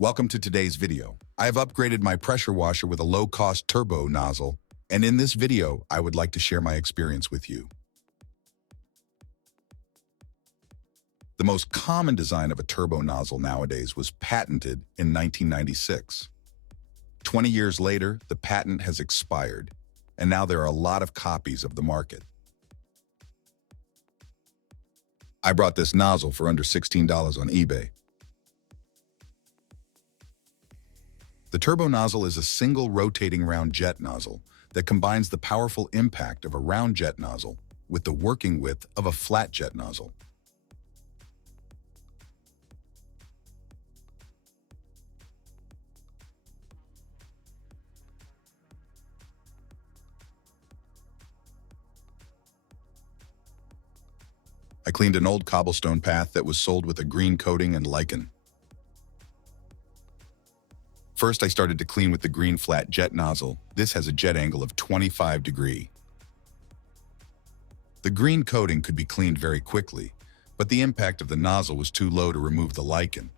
Welcome to today's video. I have upgraded my pressure washer with a low-cost turbo nozzle, and in this video, I would like to share my experience with you. The most common design of a turbo nozzle nowadays was patented in 1996. 20 years later, the patent has expired, and now there are a lot of copies of the market. I brought this nozzle for under $16 on eBay. The turbo nozzle is a single rotating round jet nozzle that combines the powerful impact of a round jet nozzle with the working width of a flat jet nozzle. I cleaned an old cobblestone path that was sold with a green coating and lichen. First, I started to clean with the green flat jet nozzle. This has a jet angle of 25 degrees. The green coating could be cleaned very quickly, but the impact of the nozzle was too low to remove the lichen.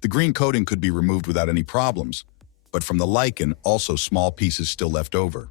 The green coating could be removed without any problems, but from the lichen, also small pieces still left over.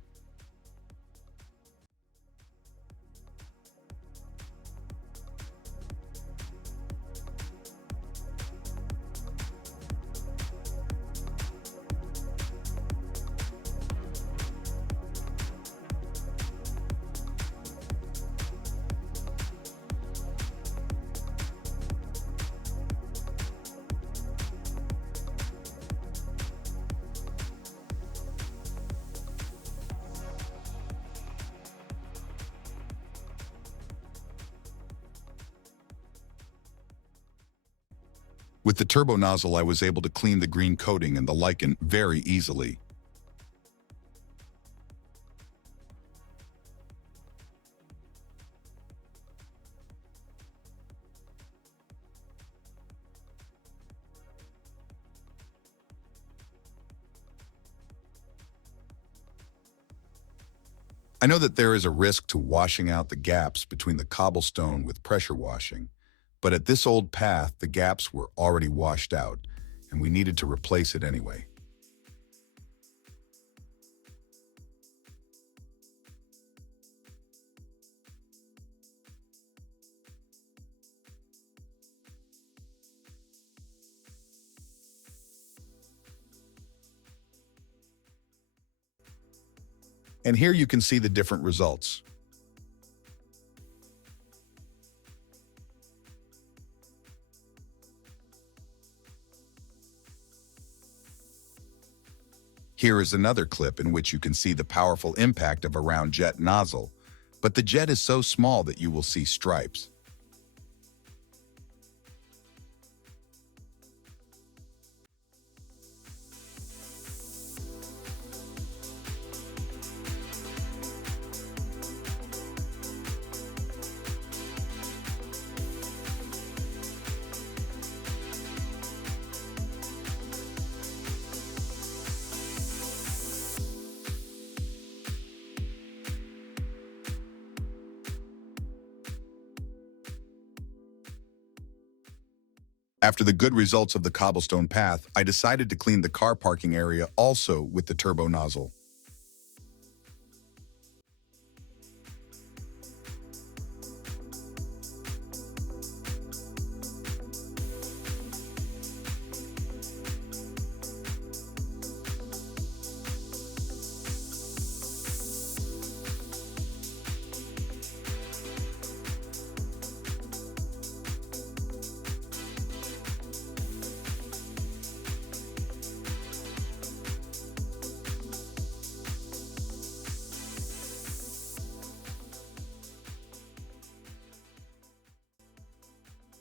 With the turbo nozzle, I was able to clean the green coating and the lichen very easily. I know that there is a risk to washing out the gaps between the cobblestone with pressure washing, but at this old path, the gaps were already washed out, and we needed to replace it anyway. And here you can see the different results. Here is another clip in which you can see the powerful impact of a round jet nozzle, but the jet is so small that you will see stripes. After the good results of the cobblestone path, I decided to clean the car parking area also with the turbo nozzle.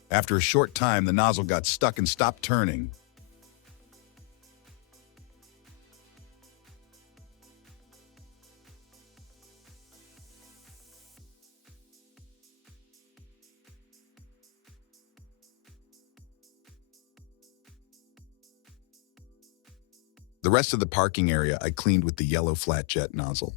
After a short time, the nozzle got stuck and stopped turning. The rest of the parking area I cleaned with the yellow flat jet nozzle.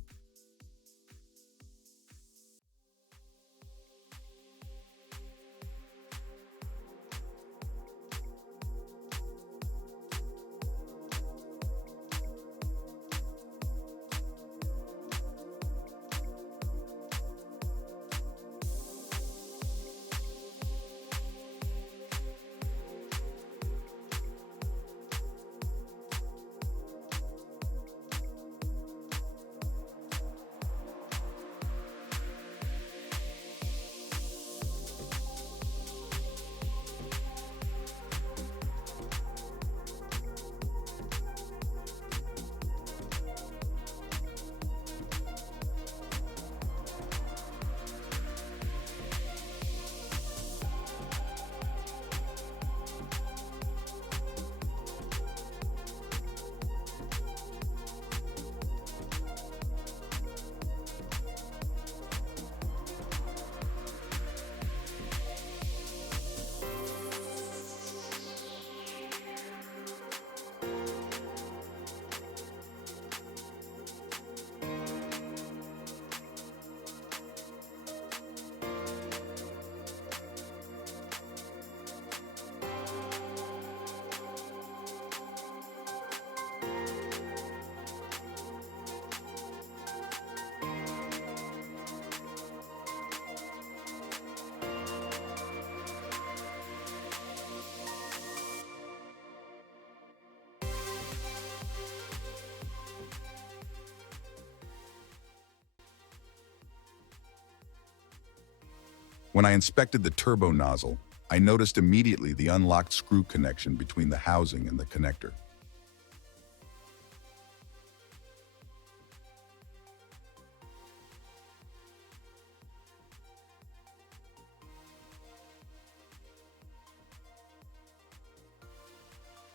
When I inspected the turbo nozzle, I noticed immediately the unlocked screw connection between the housing and the connector.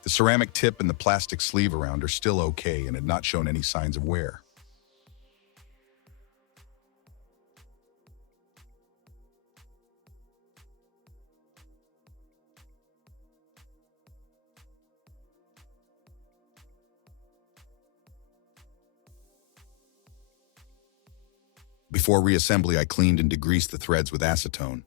The ceramic tip and the plastic sleeve around are still okay and had not shown any signs of wear. Before reassembly, I cleaned and degreased the threads with acetone.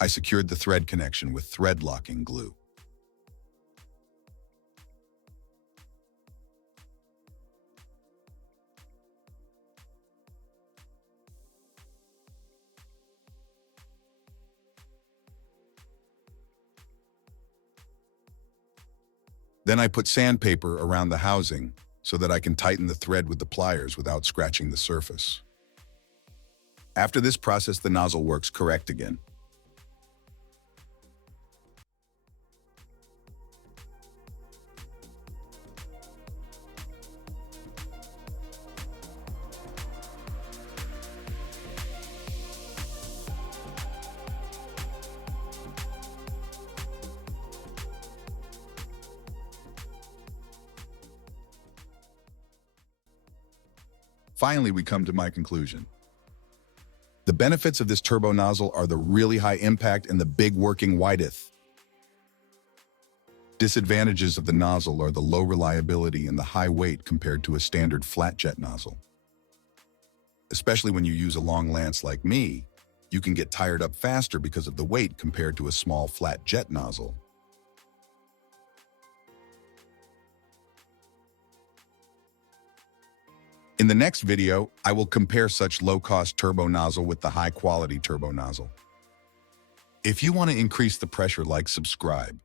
I secured the thread connection with thread locking glue. Then I put sandpaper around the housing so that I can tighten the thread with the pliers without scratching the surface. After this process, the nozzle works correct again. Finally, we come to my conclusion. The benefits of this turbo nozzle are the really high impact and the big working width. Disadvantages of the nozzle are the low reliability and the high weight compared to a standard flat jet nozzle. Especially when you use a long lance like me, you can get tired up faster because of the weight compared to a small flat jet nozzle. In the next video, I will compare such low-cost turbo nozzle with the high-quality turbo nozzle. If you want to increase the pressure, like, subscribe.